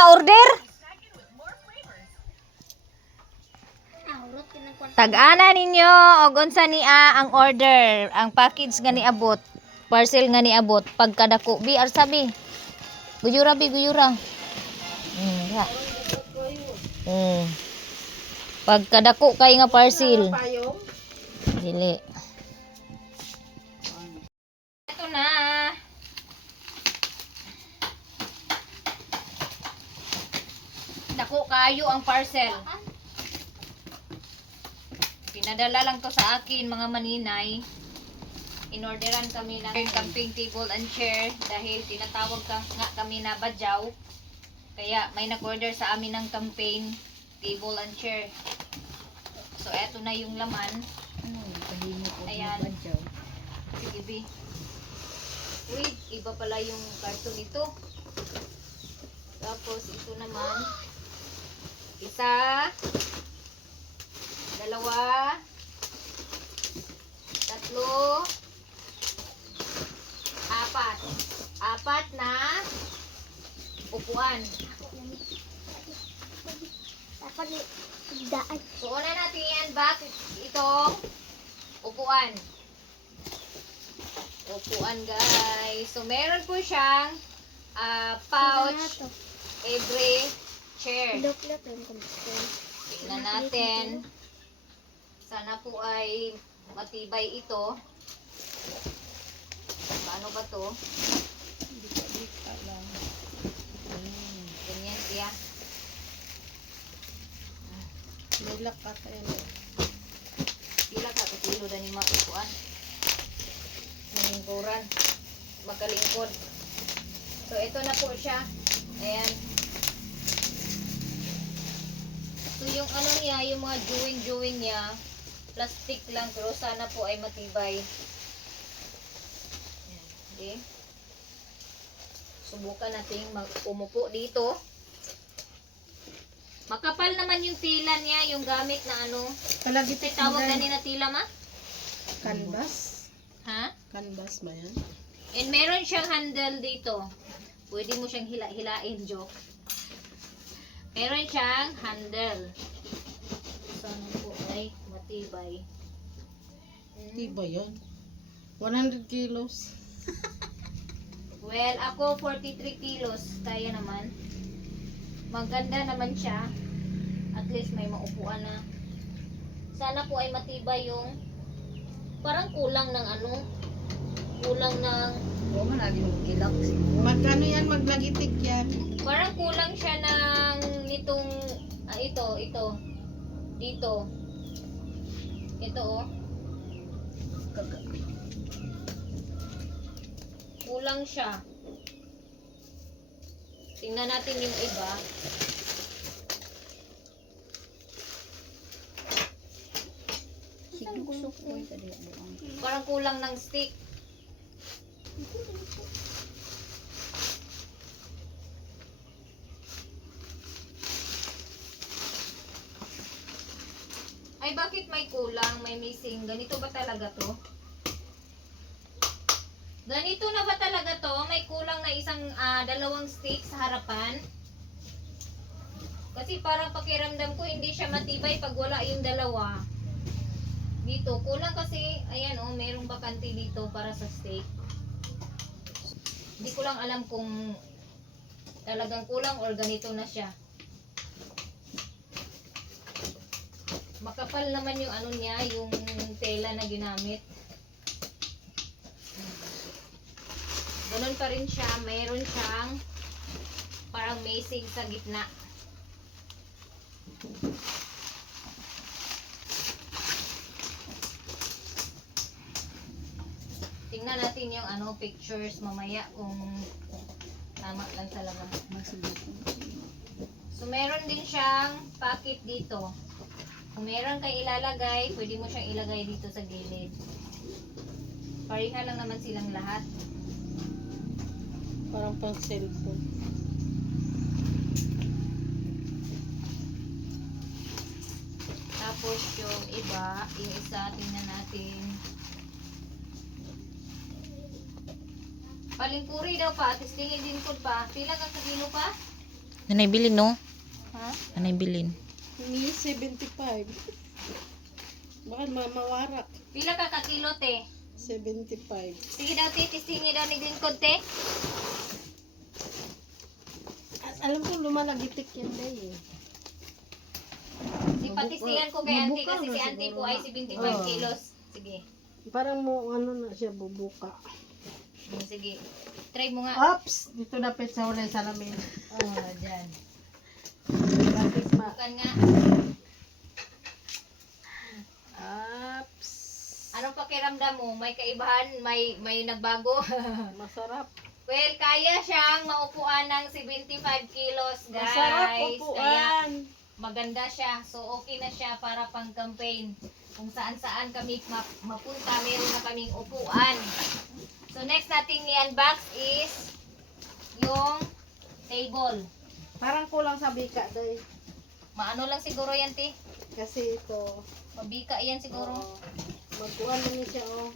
nga order? Tag-ana ninyo og unsa niya ang order, ang package nga niabot, parcel nga niabot pagkadako bi sabi. Guyura bi guyura. Ya. Pagkadako kay nga parcel. Dili. Ito na. Dako kayo ang parcel. Pinadala lang to sa akin mga maninay. Inorderan kami ng camping table and chair dahil tinatawag nga kami na badyaw. Kaya may nag-order sa amin ng campaign table and chair. So eto na yung laman. Ayan. Sige bi. Uy, iba pala yung karton nito. Tapos ito naman. Isa. Dalawa. Tatlo. Apat. Apat na upuan. So, una natin i-unbox itong upuan. Upuan, guys. So, meron po siyang pouch every chair. Tingnan natin. Sana po ay matibay ito. Paano ba to? Ganyan siya. Dilak ka tayo. Dilak ka kilo na ni maupuan. Maningkuran. Magkalingkod. So, ito na po siya. Ayan. So, yung ano niya, yung mga join niya, plastic lang, pero sana po ay matibay. Ayan. Okay. Subukan natin umupo dito. Makapal naman yung tila niya, yung gamit na ano. Palagi Tawag na na tila ma? Canvas. Ha? Canvas ba yan? And meron siyang handle dito. Pwede mo siyang hilain, joke. Meron siyang handle. Sana po ay matibay. Tiba yun. 100 kilos. Well, ako 43 kilos. Kaya naman. Maganda naman siya. At least may maupuan na. Sana po ay matibay yung parang kulang ng ano. Kulang ng Magkano yan? Maglagitik yan. parang kulang siya ng nitong ito dito ito oh kulang siya. Tingnan natin yung iba. Parang kulang ng stick. Ay, bakit may kulang? May missing. Ganito ba talaga to? Ganito na ba talaga to? May kulang na dalawang stick sa harapan. Kasi parang pakiramdam ko hindi siya matibay pag wala yung dalawa. Dito, kulang kasi, ayan oh, merong bakante dito para sa stick. Hindi ko lang alam kung talagang kulang or ganito na siya. Makapal naman yung ano niya, yung tela na ginamit. Ganun pa rin siya, mayroon siyang parang missing sa gitna. Tingnan natin yung ano pictures mamaya kung tama lang talaga. So meron din siyang pocket dito. Kung meron kay ilalagay, pwede mo siyang ilagay dito sa gilid. Pareha lang naman silang lahat. Parang pang cellphone. Tapos yung iba, yung isa, tingnan natin. Palingkuri daw pa, at tingin din ko pa. Pila ka kilo pa? Nanay bilin, no? Ha? Nanay bilin. Ni 75. Bakit mawarak? Pila ka kakilo, te? 75. Sige daw, te. Tistingi daw ni Glingkod, te. Alam ko lumalagitik yan day eh. Di patistingan ko kay auntie Mabuka kasi na si auntie po siguro ay na. 75 Oo. kilos. Sige. Parang mo ano na siya bubuka. Sige. Try mo nga. Ops! Dito na sa ulay salamin. Oh, dyan. Bakit ma? Bukan nga. Ops! Anong pakiramdam mo? May kaibahan? May nagbago? Masarap. Well, kaya siyang maupuan ng 75 kilos, guys. Masarap Kaya upuan. maganda siya. So, okay na siya para pang-campaign. Kung saan-saan kami mapunta, meron na kaming upuan. So, next natin i-unbox is yung table. Parang kulang sa bika day. Maano lang siguro yan, ti? Kasi ito. Mabika yan siguro. Magkuhan na siya oh.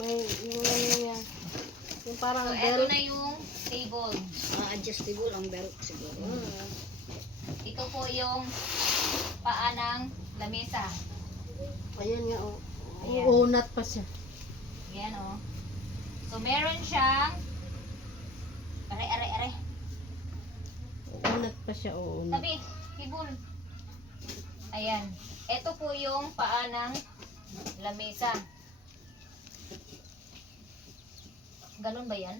May yung ano niya. Yung parang So, eto belt. na yung table. Adjustable ang belt siguro. Ito po yung paa ng lamesa. Ayan nga oh. Ayan. Uunat pa siya. Yan o. So, meron siyang are. Uunat pa siya, uunat. Tabi, hibol. Ayan. Ito po yung paa ng lamesa. Ganun ba yan?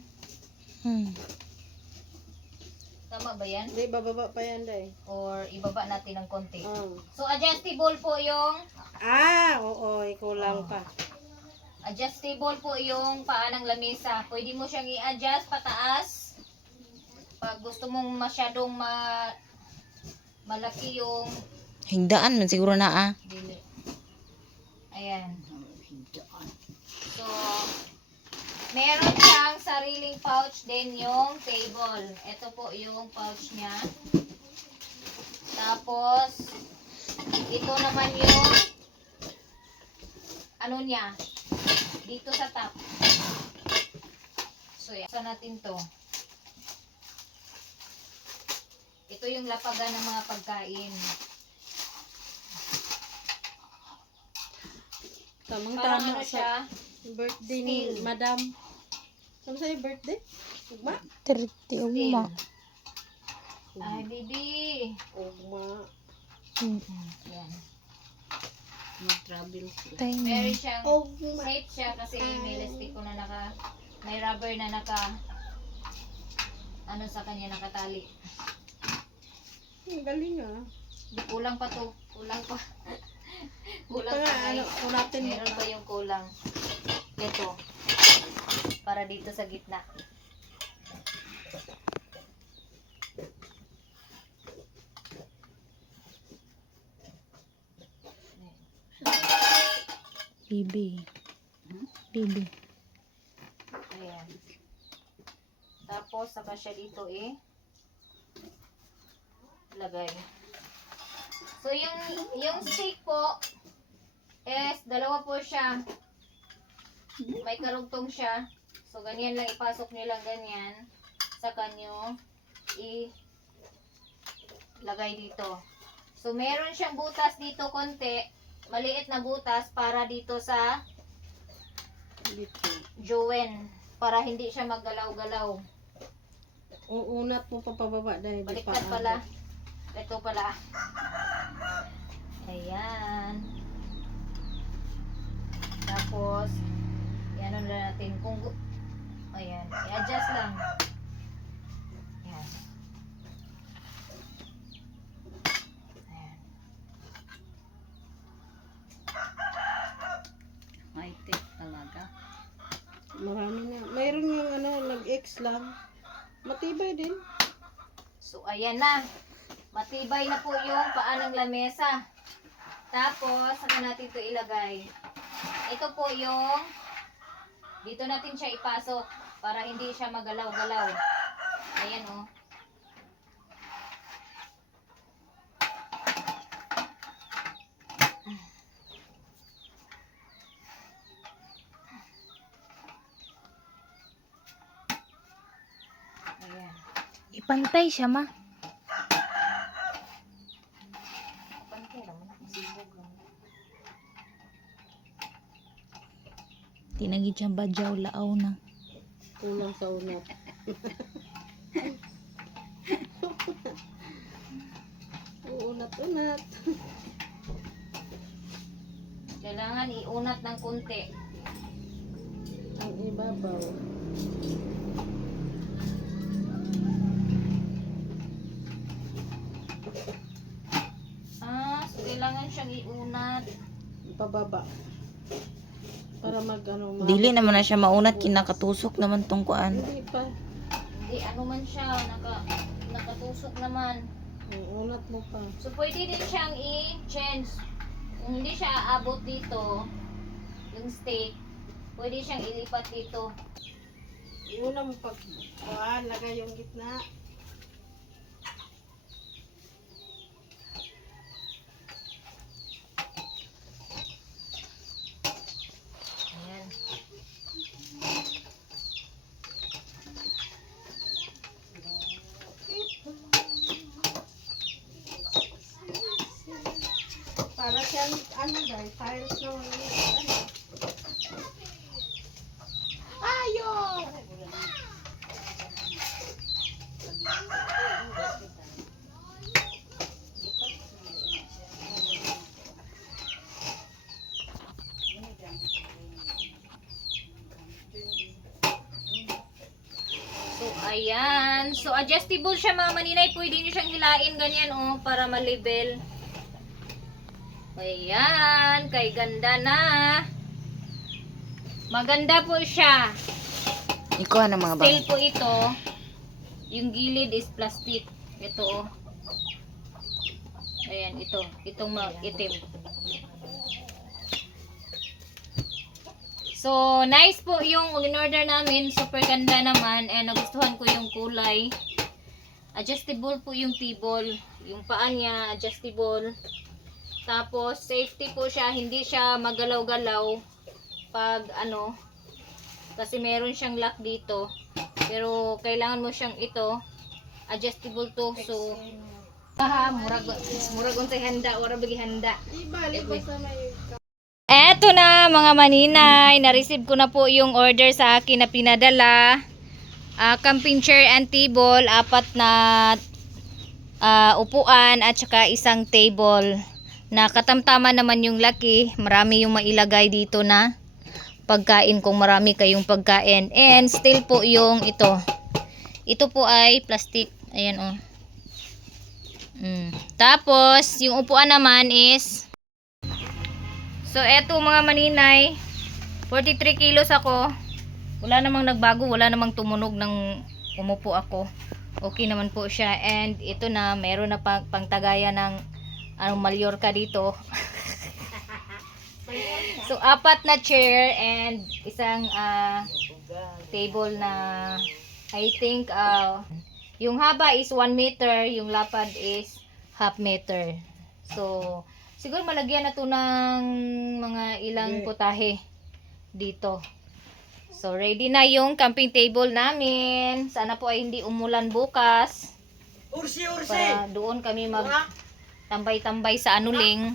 Tama ba yan? Hindi, bababa pa yan day. Or ibaba natin ng konti? Oh. So, adjustable po yung Oo, kulang pa. adjustable po yung paa ng lamesa. Pwede mo siyang i-adjust pataas. Pag gusto mong masyadong malaki yung Higdaan man siguro na ah. dili. Ayan. So, meron siyang sariling pouch din yung table. Ito po yung pouch niya. Tapos, ito naman yung ano niya. Dito sa top. So, isa natin to. Ito yung lapagan ng mga pagkain. Parang Tamang-tama ano sa siya? birthday ni Steel. Madam. Ano sa'yo birthday? Ugma? 30 Steel. uma. Ay, baby. Ugma. Yan. Mag-travel sila. Time. Meron siyang Ugma. safe siya kasi may lastiko na may rubber na ano sa kanya nakatali. Ang galing ah. Kulang pa to. Kulang pa. Kulang Ito pa. nga, ano, unatin mo Meron pa. pa yung kulang. Ito. Para dito sa gitna. Bibi. Bibi. Ayan. Tapos, saka siya dito lagay. So, yung stick po is dalawa po siya. May karugtong siya. So, ganyan lang ipasok nyo lang ganyan. Saka nyo ilagay dito. So, meron siyang butas dito konti. Maliit na butas para dito sa Dito. jowen. Para hindi siya maggalaw-galaw. Uunat mo pa pababa dahil di pa Baliktad pala. Ito pala. Ayan. Tapos, yan na natin. Ayan. I-adjust lang. Ayan. Ayan. High-tech talaga. Marami na. Mayroon yung ano, nag-X lang. Matibay din. So, ayan na. Matibay na po yung paa ng lamesa. Tapos, saka natin ito ilagay. Ito po yung dito natin siya ipasok para hindi siya magalaw-galaw. Ayan o. Ayan. Ipantay siya, ma. Tinagid siyang badyaw, laaw na. Kulang sa unat. Unat-unat. Kailangan iunat ng konti. Ang ibabaw. So kailangan siyang iunat. Pababa. Para mag-ano. Dili naman na siya maunat, kinakatusok naman tong kuan. Hindi pa. Hindi, ano man siya, nakatusok naman. Unat mo pa. So, pwede din siyang i-change. Kung hindi siya aabot dito, yung steak, pwede siyang ilipat dito. Una mo pag lagay yung gitna. Ayan. Para siyang dahil tiles na wala. Ayo! So, ayan. So, adjustable siya mga maninay. Pwede nyo siyang hilain ganyan, oh, para ma-level. Ayan. Kay ganda na. Maganda po siya. Ikaw na mga bang. Steel po ito. Yung gilid is plastic. Ito, oh. Ayan, ito. Itong itim. So, nice po yung in-order namin. Super ganda naman. And nagustuhan ko yung kulay. Adjustable po yung table. Yung paa niya, adjustable. Tapos, safety po siya. Hindi siya magalaw-galaw. Pag ano. Kasi meron siyang lock dito. Pero, kailangan mo siyang ito. Adjustable to. So, murag unsay handa. Wala bagi handa. Di balik mo sa may Eto na mga maninay, na-receive ko na po yung order sa akin na pinadala. Camping chair and table, 4 na upuan at saka isang table. Na katamtaman naman yung laki, marami yung mailagay dito na pagkain kung marami kayong pagkain. And still po yung ito. Ito po ay plastic. Ayan oh. Tapos, yung upuan naman is so, eto mga maninay, 43 kilos ako. Wala namang nagbago, wala namang tumunog ng umupo ako. Okay naman po siya. And ito na, meron na pangtagaya ng Mallorca dito. So, 4 na chair and isang table na I think yung haba is 1 meter, yung lapad is half meter. So, siguro malagyan na to ng mga ilang putahe dito. So, ready na yung camping table namin. Sana po ay hindi umulan bukas. Para doon kami mag-tambay-tambay sa anuling.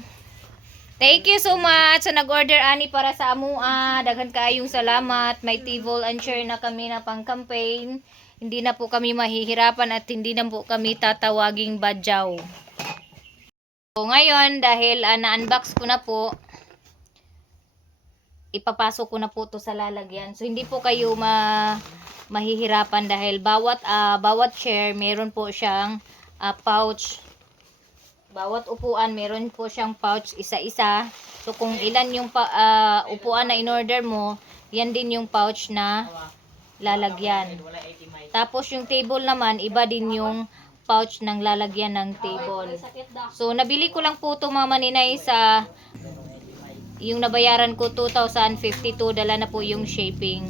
Thank you so much sa nag-order ani para sa amua. Daghan kaayong salamat. May table and chair na kami na pang-campaign. Hindi na po kami mahihirapan at hindi na po kami tatawaging badyaw. So, ngayon, dahil na-unbox ko na po, ipapasok ko na po to sa lalagyan. So, hindi po kayo mahihirapan dahil bawat chair, meron po siyang pouch. Bawat upuan, meron po siyang pouch isa-isa. So, kung ilan yung upuan na in-order mo, yan din yung pouch na lalagyan. Tapos, yung table naman, iba din yung pouch ng lalagyan ng table. So, nabili ko lang po ito mga maninay sa yung nabayaran ko 2,052. Dala na po yung shipping.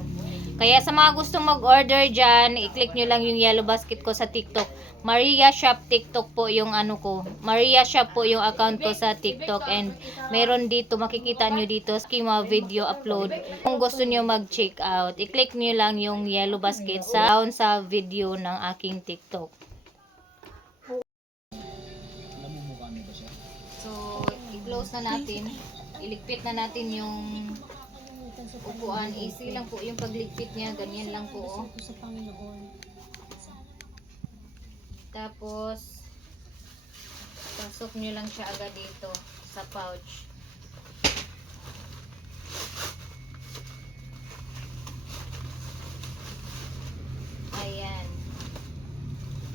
Kaya sa mga gustong mag-order dyan, i-click nyo lang yung yellow basket ko sa TikTok. Maria Shop TikTok po yung ano ko. Maria Shop po yung account ko sa TikTok. And meron dito, makikita nyo dito sa mga video upload. Kung gusto nyo mag-check out, i-click nyo lang yung yellow basket down sa video ng aking TikTok. So, i-close na natin. Iligpit na natin yung upuan. Easy lang po yung pagligpit niya. Ganyan lang po. Oh. Tapos, pasok nyo lang siya agad dito sa pouch. Ayan.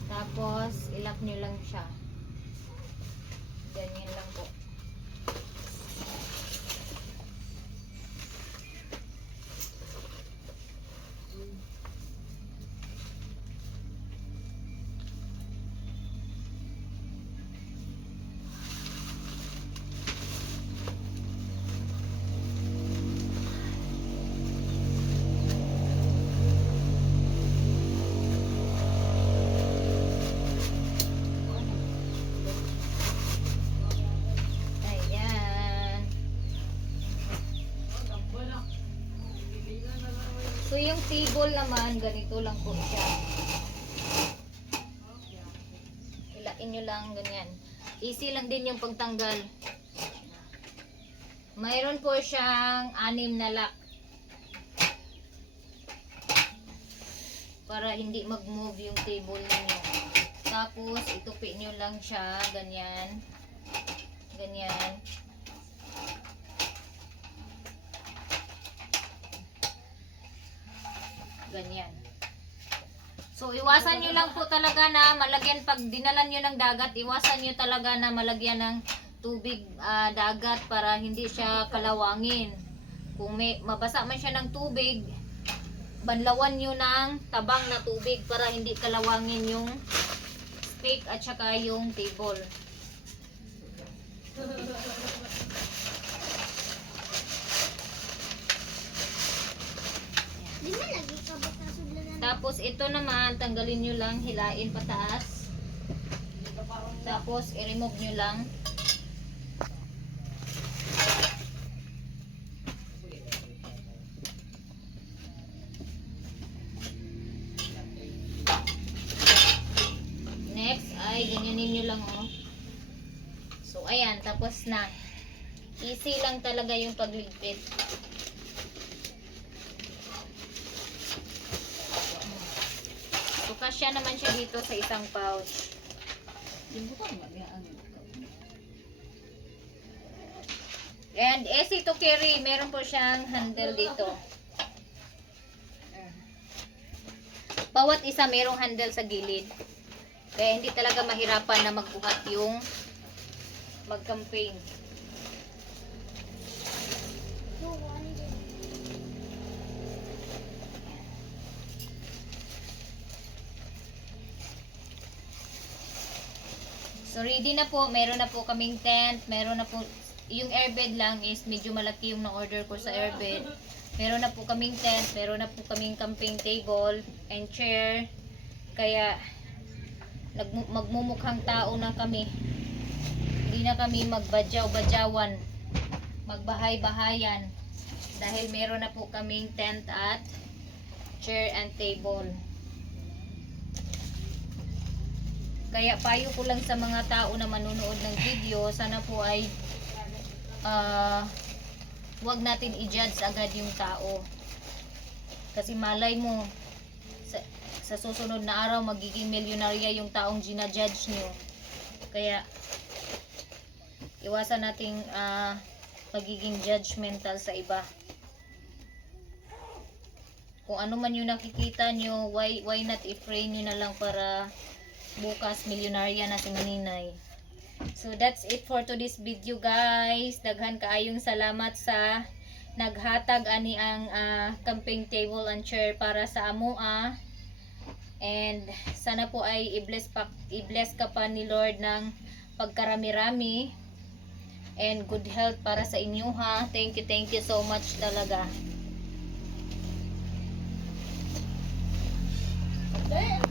Tapos, ilak nyo lang siya. Ganyan lang po. Ayan. So, yung table naman, ganito lang po siya. Hilain nyo lang, ganyan. Easy lang din yung pagtanggal. Mayroon po siyang 6 na lock. Para hindi mag-move yung table ninyo. Tapos, itupi nyo lang siya, ganyan. Ganyan. Ganyan. So, iwasan nyo lang po talaga na malagyan, pag dinalan nyo ng dagat, iwasan nyo talaga na malagyan ng tubig dagat para hindi siya kalawangin. Kung may mabasa man siya ng tubig, banlawan nyo ng tabang na tubig para hindi kalawangin yung steak at saka yung table. Tapos ito naman, tanggalin nyo lang, hilain pataas. Tapos i-remove nyo lang. Next ay ganyanin nyo lang, oh. So ayan, tapos na. Easy lang talaga yung pagligpit. So kasya naman siya dito sa isang pouch. And easy to carry, meron po siyang handle dito. Bawat isa merong handle sa gilid. Kaya hindi talaga mahirapan na magbuhat yung mag-campaign. So ready na po, meron na po kaming tent, meron na po, yung airbed lang is medyo malaki yung na-order ko sa airbed. Meron na po kaming tent, meron na po kaming camping table and chair. Kaya magmumukhang tao na kami. Hindi na kami magbadyaw-badyawan, magbahay-bahayan. Dahil meron na po kaming tent at chair and table. Kaya payo ko lang sa mga tao na manunood ng video, sana po ay wag natin i-judge agad yung tao. Kasi malay mo, sa susunod na araw magiging milyonarya yung taong ginajudge nyo. Kaya iwasan nating pagiging judgmental sa iba. Kung ano man yung nakikita nyo, why not i-pray nyo na lang para bukas milyonarya na si Maninay. So that's it for today's video, guys. Daghan kaayong salamat sa naghatag ani ang camping table and chair para sa amoa. And sana po ay i-bless ka pa ni Lord ng pagkarami-rami and good health para sa inyo, ha. Thank you so much talaga. Dahil